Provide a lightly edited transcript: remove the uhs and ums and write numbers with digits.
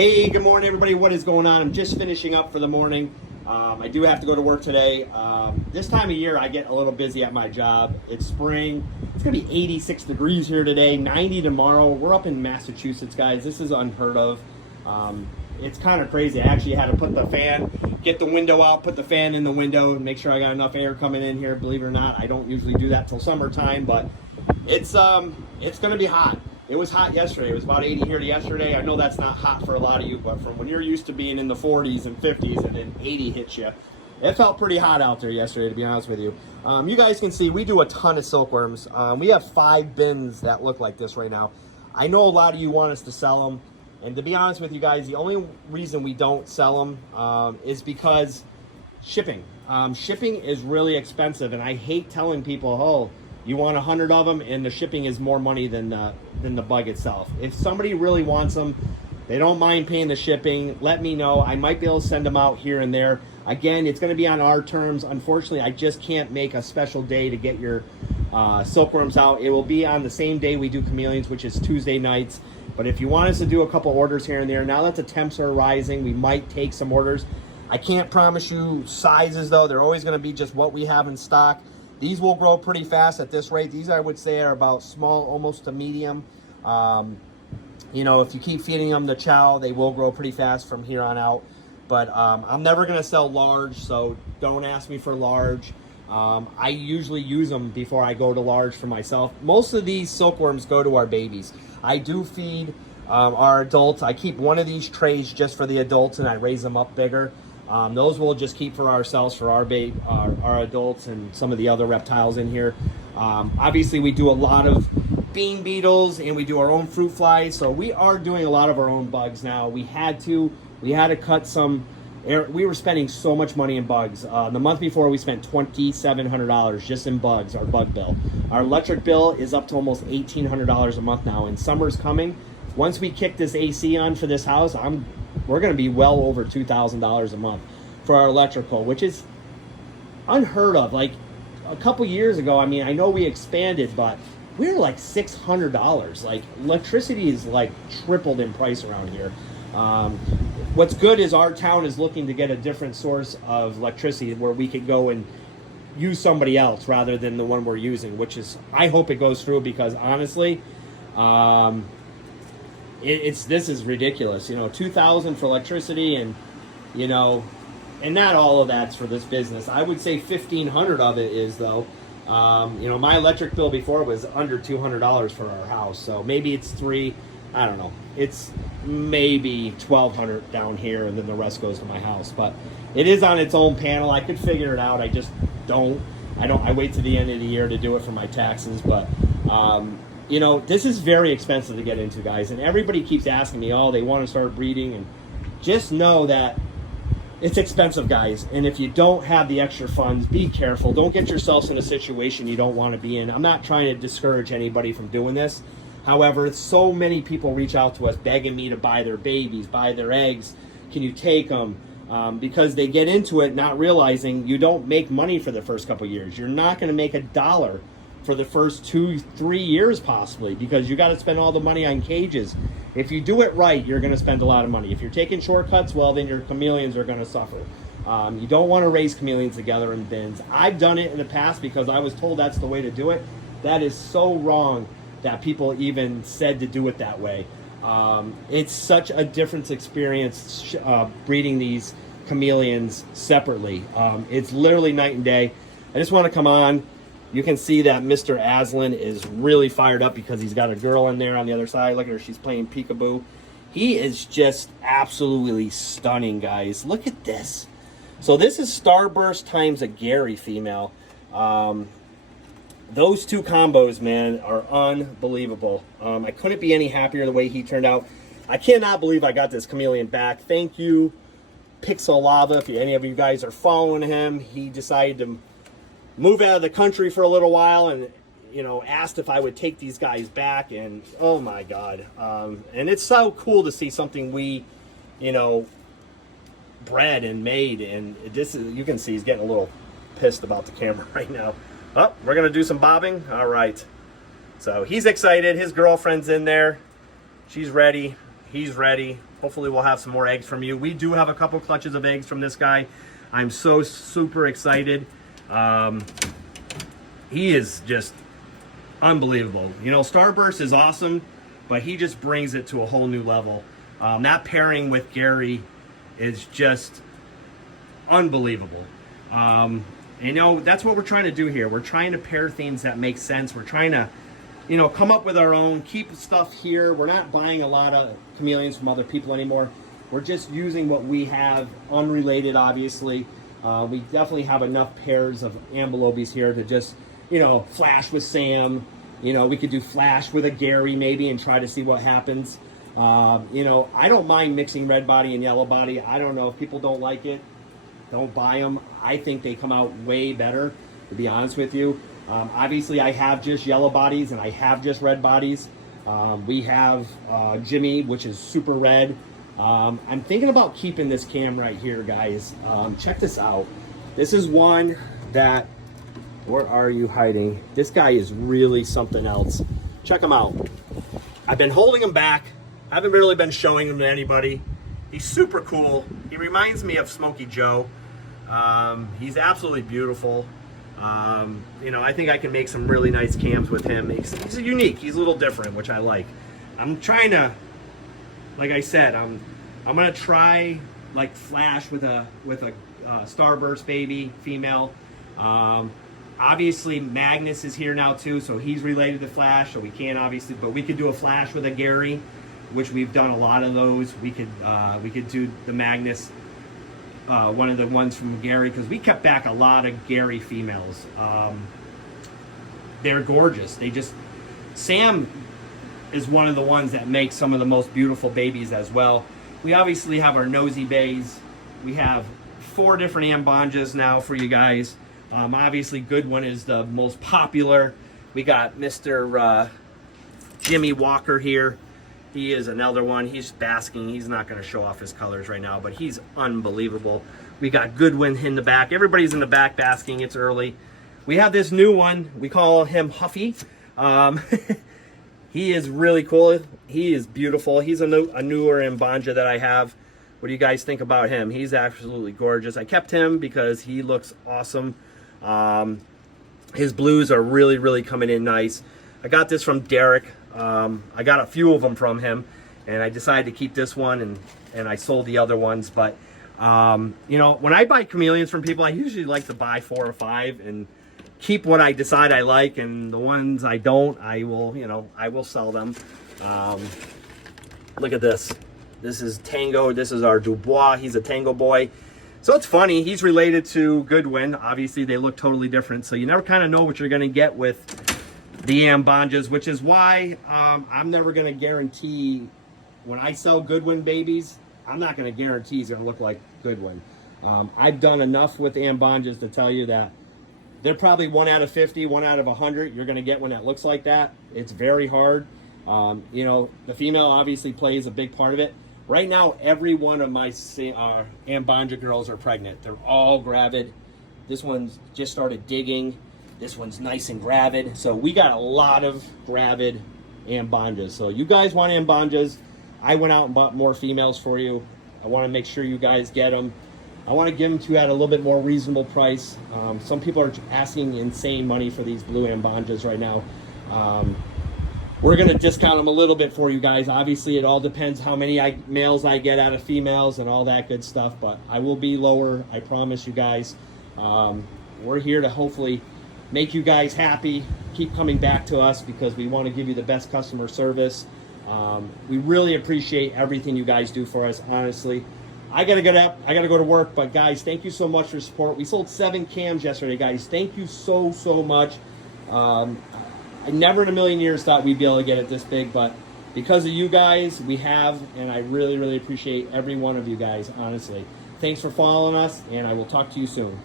Hey, good morning, everybody. What is going on? I'm just finishing up for the morning. I do have to go to work today. This time of year, I get a little busy at my job. It's spring. It's going to be 86 degrees here today, 90 tomorrow. We're up in Massachusetts, guys. This is unheard of. It's kind of crazy. I actually had to put the fan, get the window out, put the fan in the window, and make sure I got enough air coming in here. Believe it or not, I don't usually do that till summertime, but it's going to be hot. It was hot yesterday. It was about 80 here yesterday. I know that's not hot for a lot of you, but from when you're used to being in the 40s and 50s and then 80 hits you, it felt pretty hot out there yesterday, to be honest with you. You guys can see we do a ton of silkworms. We have 5 bins that look like this right now. I know a lot of you want us to sell them, and to be honest with you guys, the only reason we don't sell them is because shipping. Shipping is really expensive, and I hate telling people, oh, you want 100 of them, and the shipping is more money than the bug itself. If somebody really wants them, they don't mind paying the shipping, let me know. I might be able to send them out here and there. Again, it's going to be on our terms. Unfortunately, I just can't make a special day to get your silkworms out. It will be on the same day we do chameleons, which is Tuesday nights. But if you want us to do a couple orders here and there, now that the temps are rising, we might take some orders. I can't promise you sizes, though. They're always going to be just what we have in stock. These will grow pretty fast at this rate. These, I would say, are about small, almost to medium. You know, if you keep feeding them the chow, they will grow pretty fast from here on out. But I'm never going to sell large, so don't ask me for large. I usually use them before I go to large for myself. Most of these silkworms go to our babies. I do feed our adults. I keep one of these trays just for the adults, and I raise them up bigger. Those we'll just keep for ourselves, for our adults and some of the other reptiles in here. Obviously, we do a lot of bean beetles, and we do our own fruit flies. So we are doing a lot of our own bugs now. We had to cut some. We were spending so much money in bugs. The month before, we spent $2,700 just in bugs, our bug bill. Our electric bill is up to almost $1,800 a month now, and summer's coming. Once we kick this AC on for this house, we're going to be well over $2,000 a month for our electrical, which is unheard of. Like a couple years ago, I mean, I know we expanded, but we were like $600. Like electricity is like tripled in price around here. What's good is our town is looking to get a different source of electricity where we could go and use somebody else rather than the one we're using, which is, I hope it goes through, because honestly, this is ridiculous. You know, $2,000 for electricity, and you know, and not all of that's for this business. I would say $1,500 of it is, though. You know, my electric bill before was under $200 for our house, so maybe it's I don't know. It's maybe $1,200 down here, and then the rest goes to my house. But it is on its own panel. I could figure it out. I just don't. I wait to the end of the year to do it for my taxes, but. You know, this is very expensive to get into, guys, and everybody keeps asking me, oh, they want to start breeding, and just know that it's expensive, guys, and if you don't have the extra funds, be careful. Don't get yourselves in a situation you don't want to be in. I'm not trying to discourage anybody from doing this. However, so many people reach out to us begging me to buy their babies, buy their eggs. Can you take them? Because they get into it not realizing you don't make money for the first couple of years. You're not going to make $1 for the first 2-3 years possibly, because you got to spend all the money on cages. If you do it right, you're going to spend a lot of money. If you're taking shortcuts, well, then your chameleons are going to suffer. You don't want to raise chameleons together in bins. I've done it in the past because I was told that's the way to do it. That is so wrong that people even said to do it that way. It's such a different experience breeding these chameleons separately. It's literally night and day. I just want to come on. You can see that Mr. Aslan is really fired up because he's got a girl in there on the other side. Look at her. She's playing peekaboo. He is just absolutely stunning, guys. Look at this. So this is Starburst times a Gary female. Those two combos, man, are unbelievable. I couldn't be any happier the way he turned out. I cannot believe I got this chameleon back. Thank you, Pixel Lava. If any of you guys are following him, he decided to move out of the country for a little while, and you know, asked if I would take these guys back, and oh my god, and it's so cool to see something we, you know, bred and made. And this is, you can see he's getting a little pissed about the camera right now. Oh, we're gonna do some bobbing. All right, so he's excited. His girlfriend's in there. She's ready. He's ready. Hopefully we'll have some more eggs from you. We do have a couple clutches of eggs from this guy. I'm so super excited. He is just unbelievable. You know, Starburst is awesome, but he just brings it to a whole new level. That pairing with Gary is just unbelievable. You know, that's what we're trying to do here. We're trying to pair things that make sense. We're trying to, you know, come up with our own, keep stuff here. We're not buying a lot of chameleons from other people anymore. We're just using what we have, unrelated, obviously. We definitely have enough pairs of amblyopes here to just, you know, flash with Sam. You know, we could do flash with a Gary maybe and try to see what happens. You know, I don't mind mixing red body and yellow body. I don't know if people don't like it. Don't buy them. I think they come out way better, to be honest with you. Obviously, I have just yellow bodies and I have just red bodies. We have Jimmy, which is super red. I'm thinking about keeping this cam right here, guys. Check this out. This is one that, where are you hiding? This guy is really something else. Check him out. I've been holding him back. I haven't really been showing him to anybody. He's super cool. He reminds me of Smokey Joe. He's absolutely beautiful. You know, I think I can make some really nice cams with him. He's unique. He's a little different, which I like. I'm trying to, like I said, I'm gonna try like flash with a Starburst baby female. Obviously Magnus is here now too, so he's related to Flash, so we can't obviously, but we could do a Flash with a Gary, which we've done a lot of those. We could do the Magnus, one of the ones from Gary, because we kept back a lot of Gary females. They're gorgeous. Sam is one of the ones that makes some of the most beautiful babies as well. We obviously have our nosy bays. We have 4 different Ambanjas now for you guys. Obviously Goodwin is the most popular. We got Mr. Jimmy Walker here. He is another one. He's basking. He's not going to show off his colors right now, but he's unbelievable. We got Goodwin in the back. Everybody's in the back basking. It's early. We have this new one. We call him Huffy. He is really cool. He is beautiful. He's a newer Ambanja that I have. What do you guys think about him? He's absolutely gorgeous. I kept him because he looks awesome. His blues are really, really coming in nice. I got this from Derek. I got a few of them from him, and I decided to keep this one, and I sold the other ones. But you know, when I buy chameleons from people, I usually like to buy 4 or 5 and keep what I decide I like, and the ones I don't, I will sell them. Look at this. This is Tango. This is our Dubois. He's a Tango boy. So it's funny. He's related to Goodwin. Obviously, they look totally different. So you never kind of know what you're going to get with the Ambanjas, which is why I'm never going to guarantee, when I sell Goodwin babies, I'm not going to guarantee he's going to look like Goodwin. I've done enough with Ambanjas to tell you that they're probably 1 out of 50, 1 out of 100. You're going to get one that looks like that. It's very hard. You know, the female obviously plays a big part of it. Right now, every one of my Ambanja girls are pregnant. They're all gravid. This one's just started digging. This one's nice and gravid. So we got a lot of gravid Ambanjas. So you guys want Ambanjas, I went out and bought more females for you. I want to make sure you guys get them. I want to give them to you at a little bit more reasonable price. Some people are asking insane money for these blue Ambanjas right now. We're going to discount them a little bit for you guys. Obviously, it all depends how many males I get out of females and all that good stuff, but I will be lower, I promise you guys. We're here to hopefully make you guys happy. Keep coming back to us because we want to give you the best customer service. We really appreciate everything you guys do for us, honestly. I gotta get up, I gotta go to work, but guys, thank you so much for support. We sold 7 cams yesterday, guys. Thank you so much. I never in a million years thought we'd be able to get it this big, but because of you guys, we have, and I really appreciate every one of you guys, honestly. Thanks for following us, and I will talk to you soon.